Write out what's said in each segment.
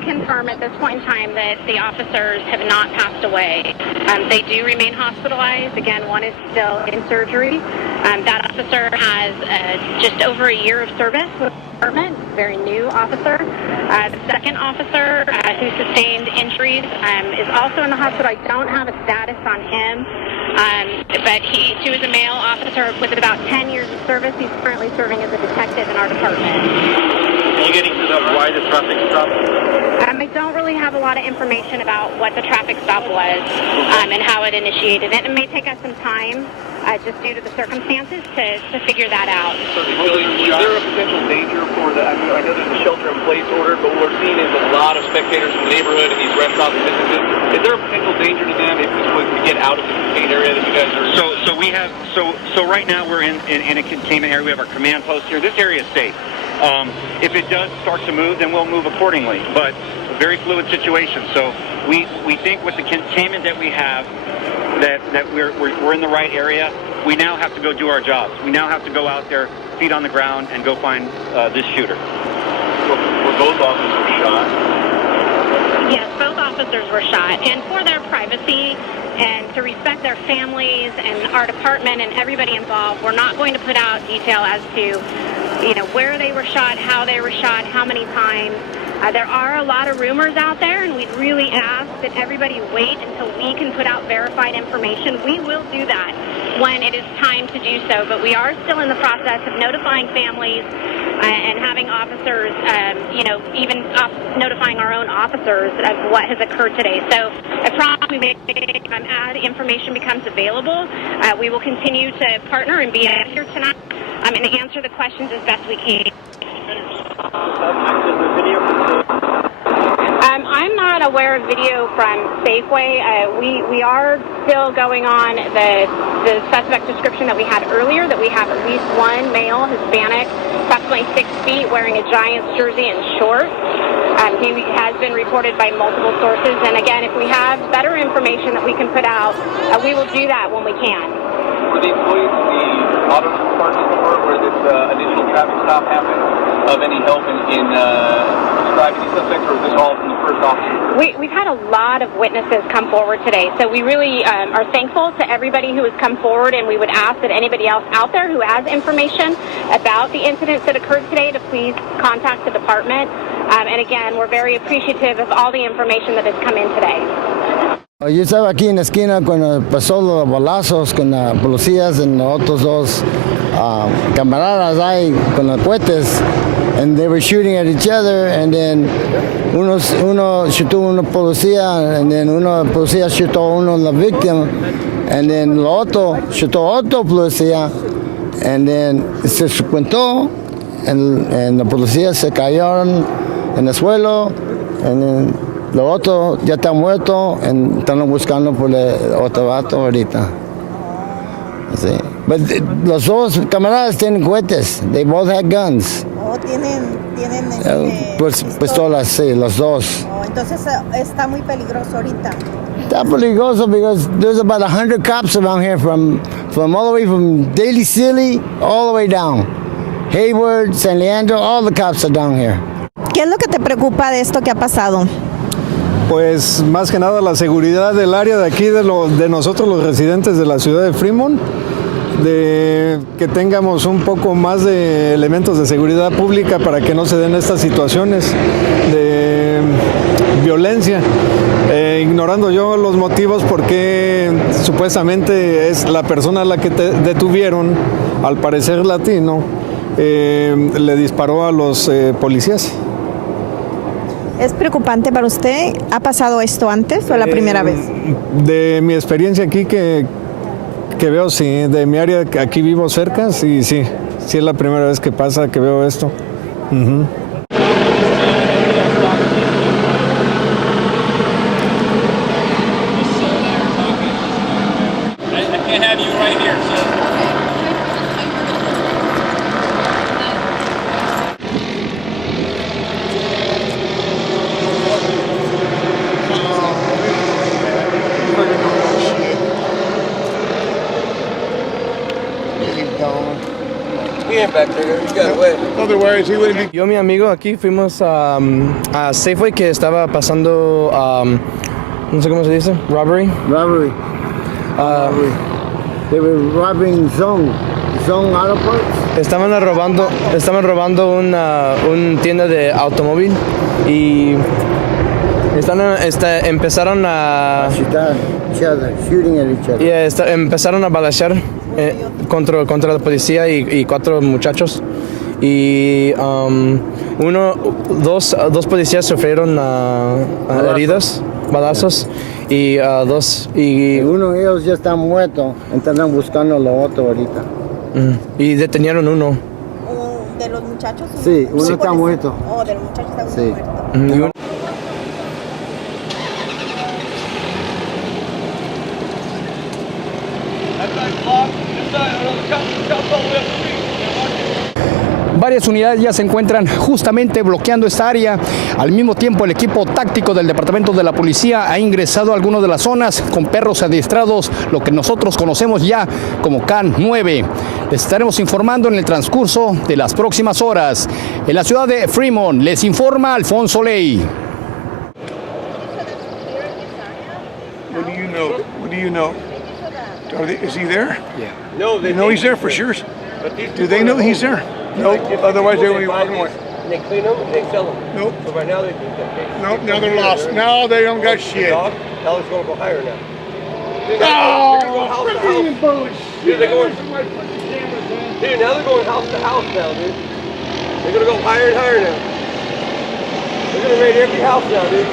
can confirm at this point in time that the officers have not passed away. They do remain hospitalized. Again, one is still in surgery. That officer has just over a year of service with the department, very new officer. The second officer who sustained injuries is also in the hospital. I don't have a status on him, but he was a male officer with about 10 years of service. He's currently serving as a detective in our department. Are you getting to the why the traffic stop? I don't really have a lot of information about what the traffic stop was and how it initiated it. It may take us some time, just due to the circumstances, to figure that out. So is there a potential danger for the, I know there's a shelter-in-place order, but what we're seeing is a lot of spectators in the neighborhood and these restaurants and businesses. Is there a potential danger to them if this was to get out of the contained area that you guys are? So right now we're in a containment area. We have our command post here. This area is safe. If it does start to move, then we'll move accordingly. But a very fluid situation. So we think with the containment that we have, that we're in the right area. We now have to go do our jobs. We now have to go out there, feet on the ground, and go find this shooter. Were both officers shot? Yes, both officers were shot. And for their privacy and to respect their families and our department and everybody involved, we're not going to put out detail as to, where they were shot, how they were shot, how many times. There are a lot of rumors out there, and we'd really ask that everybody wait until we can put out verified information. We will do that when it is time to do so, but we are still in the process of notifying families and having officers, even notifying our own officers of what has occurred today. So I promise as information becomes available, we will continue to partner and be here tonight and answer the questions as best we can. I'm not aware of video from Safeway. We are still going on the suspect description that we had earlier, that we have at least one male, Hispanic, approximately 6 feet, wearing a Giants jersey and shorts. He has been reported by multiple sources, and again, if we have better information that we can put out, we will do that when we can. Were the employees in the auto department where this initial traffic stop happened of any help in describing these suspects, or was this all from the first officer? We've had a lot of witnesses come forward today, so we really are thankful to everybody who has come forward, and we would ask that anybody else out there who has information about the incidents that occurred today to please contact the department. And again, we're very appreciative of all the information that has come in today. Yo estaba aquí en la esquina cuando pasó los balazos con las policías y otros dos camaradas ahí con los cohetes, and they were shooting at each other, and then uno chutó una policía, and then uno policía chutó uno la víctima, and then el otro chutó otro policía, and then se cuentó, and la policía se cayeron en el suelo, and then los otros ya están muertos y están buscando por el otro vato ahorita. Sí. Los dos camaradas tienen cohetes. They both had guns. Oh, tienen pistolas, sí, los dos. Oh, entonces está muy peligroso ahorita. Está peligroso because there's about 100 cops around here from all the way from Daly City all the way down. Hayward, San Leandro, all the cops are down here. ¿Qué es lo que te preocupa de esto que ha pasado? Pues más que nada la seguridad del área de aquí, de nosotros los residentes de la ciudad de Fremont, de que tengamos un poco más de elementos de seguridad pública para que no se den estas situaciones de violencia, ignorando yo los motivos por qué supuestamente es la persona a la que detuvieron, al parecer latino, le disparó a los policías. ¿Es preocupante para usted? ¿Ha pasado esto antes o es la primera vez? De mi experiencia aquí que veo, sí, de mi área, aquí vivo cerca, sí es la primera vez que pasa, que veo esto. Uh-huh. I can't have you right here, sir. Otherwise, he wouldn't be. Yo y mi amigo aquí fuimos a Safeway que estaba pasando, no sé cómo se dice, robbery. Robbery. They were robbing Zone Auto Parts. Estaban robando una tienda de automóvil y empezaron a Shooting at each other. empezaron a balacear contra la policía y 4 muchachos y dos policías sufrieron heridos, balazos y Uno de ellos ya está muerto, están buscando lo otro ahorita. y detenieron uno. ¿De los muchachos? Sí, uno está muerto. Oh, del muchacho está Sí. muerto. Y uno- Varias unidades ya se encuentran justamente bloqueando esta área. Al mismo tiempo, el equipo táctico del Departamento de la Policía ha ingresado a algunas de las zonas con perros adiestrados, lo que nosotros conocemos ya como CAN 9. Les estaremos informando en el transcurso de las próximas horas. En la ciudad de Fremont, les informa Alfonso Ley. What do you know? What do you know? Is he there? Yeah. No, they know he's there for sure. Do they know he's there? No. Otherwise, they would be walking away. They clean them and they sell them. Nope. So right now they think that. Nope. Now they're lost. Now they don't got shit. Now it's going to go higher now. Dude, Oh, they're going house to freaking house. bullshit. Dude, they're going. Dude, now they're going house to house now, dude. They're going to go higher and higher now. They're going to raid every house now, dude.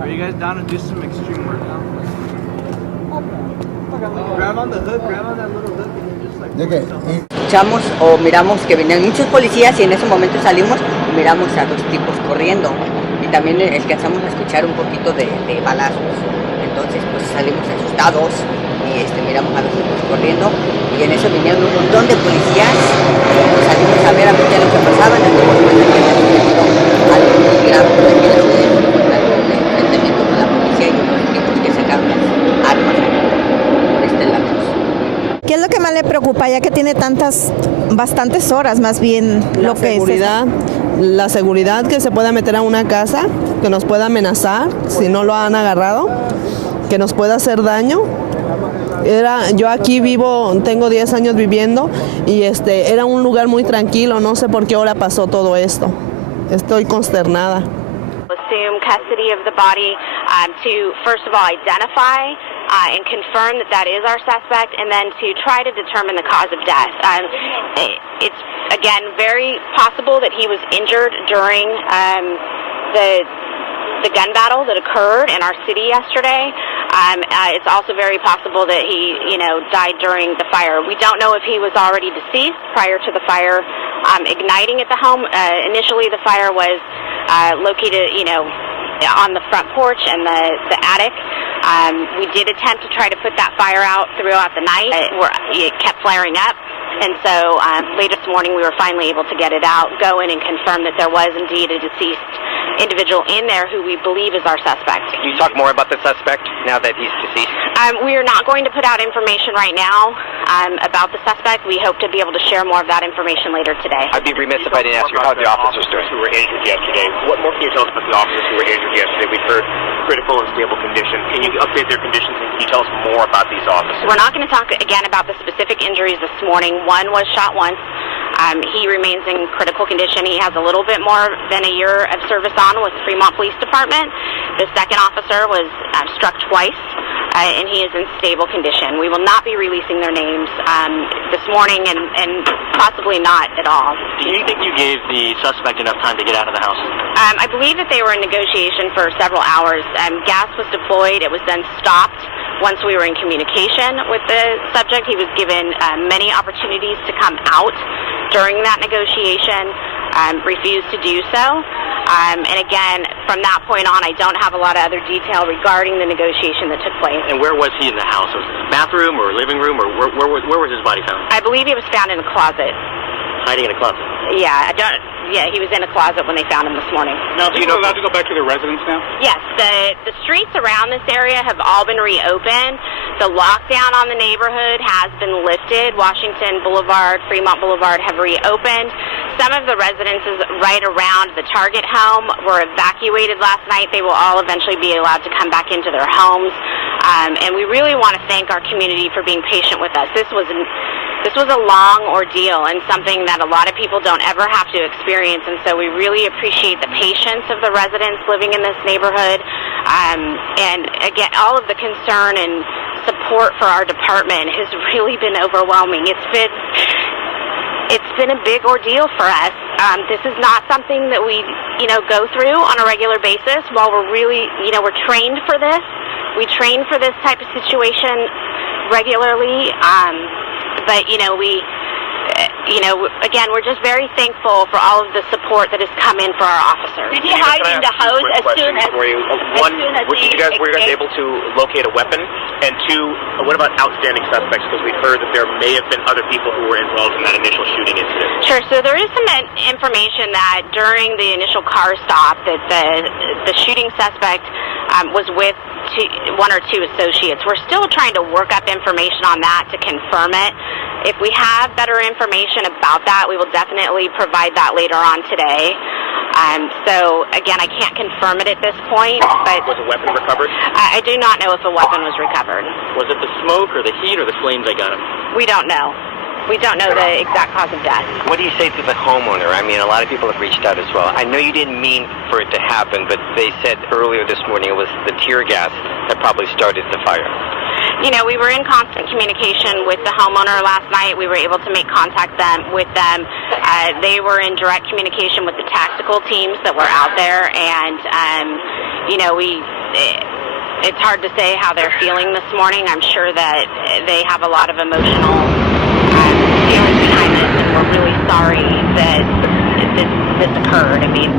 Are you guys down to do some extreme work now? Grab on the hook, grab on that little hook and just like... Escuchamos o miramos que venían muchos policías y en ese momento salimos y miramos a 2 tipos corriendo y también alcanzamos a escuchar un poquito de balazos. Entonces pues salimos asustados y miramos a 2 tipos corriendo y en eso vinieron un montón de policías. Salimos a ver lo que pasaba, nos dimos cuenta que había sucedido algo muy grave aquí en la ciudad de Fremont, algo de enfrentamiento con la policía y otros tipos que sacaron las armas por este lado. ¿Qué es lo que más le preocupa ya que tiene bastantes horas más bien lo que seguridad, la seguridad que se pueda meter a una casa, que nos pueda amenazar si no lo han agarrado, que nos pueda hacer daño? Yo aquí vivo, tengo 10 años viviendo y era un lugar muy tranquilo, no sé por qué hora pasó todo esto. Estoy consternada. Assume custody of the body to first of all identify and confirm that is our suspect, and then to try to determine the cause of death. It's again very possible that he was injured during the gun battle that occurred in our city yesterday. It's also very possible that he, died during the fire. We don't know if he was already deceased prior to the fire igniting at the home. Initially, the fire was located, on the front porch and the attic. We did attempt to try to put that fire out throughout the night. It kept flaring up. And so late this morning we were finally able to get it out, go in and confirm that there was indeed a deceased individual in there who we believe is our suspect. Can you talk more about the suspect now that he's deceased? We are not going to put out information right now about the suspect. We hope to be able to share more of that information later today. I'd be remiss if I didn't ask you how the officers doing. Who were injured yesterday. What more can you tell us about the officers who were injured yesterday? We've heard critical and stable condition. Can you update their conditions and can you tell us more about these officers? We're not going to talk again about the specific injuries this morning. One was shot once. He remains in critical condition. He has a little bit more than a year of service on with the Fremont Police Department. The second officer was struck twice, and he is in stable condition. We will not be releasing their names this morning and possibly not at all. Do you think you gave the suspect enough time to get out of the house? I believe that they were in negotiation for several hours. Gas was deployed. It was then stopped. Once we were in communication with the subject, he was given many opportunities to come out during that negotiation. refused to do so. And again, from that point on, I don't have a lot of other detail regarding the negotiation that took place. And where was he in the house? Was it the bathroom or living room, or where was his body found? I believe he was found in a closet. Hiding in a closet. Yeah, he was in a closet when they found him this morning. Now, are people allowed to go back to their residence now? Yes, the streets around this area have all been reopened. The lockdown on the neighborhood has been lifted. Washington Boulevard, Fremont Boulevard have reopened. Some of the residences right around the Target home were evacuated last night. They will all eventually be allowed to come back into their homes. And we really want to thank our community for being patient with us. This was a long ordeal and something that a lot of people don't ever have to experience, and so we really appreciate the patience of the residents living in this neighborhood. And again, all of the concern and support for our department has really been overwhelming. It's been a big ordeal for us. This is not something that we, go through on a regular basis. While we're really, we're trained for this. We train for this type of situation regularly. But, again, we're just very thankful for all of the support that has come in for our officers. Did he hide in the house as soon as... One, were you guys able to locate a weapon? And two, what about outstanding suspects? Because we've heard that there may have been other people who were involved in that initial shooting incident. Sure. So there is some information that during the initial car stop that the shooting suspect was with one or two associates. We're still trying to work up information on that to confirm it. If we have better information about that, we will definitely provide that later on today. So, again, I can't confirm it at this point, but... Was a weapon recovered? I do not know if a weapon was recovered. Was it the smoke or the heat or the flames that got him? We don't know. We don't know the exact cause of death. What do you say to the homeowner? I mean, a lot of people have reached out as well. I know you didn't mean for it to happen, but they said earlier this morning it was the tear gas that probably started the fire. We were in constant communication with the homeowner last night. We were able to make contact with them. They were in direct communication with the tactical teams that were out there, and, it's hard to say how they're feeling this morning. I'm sure that they have a lot of emotional feelings behind this, and we're really sorry that this occurred. I mean,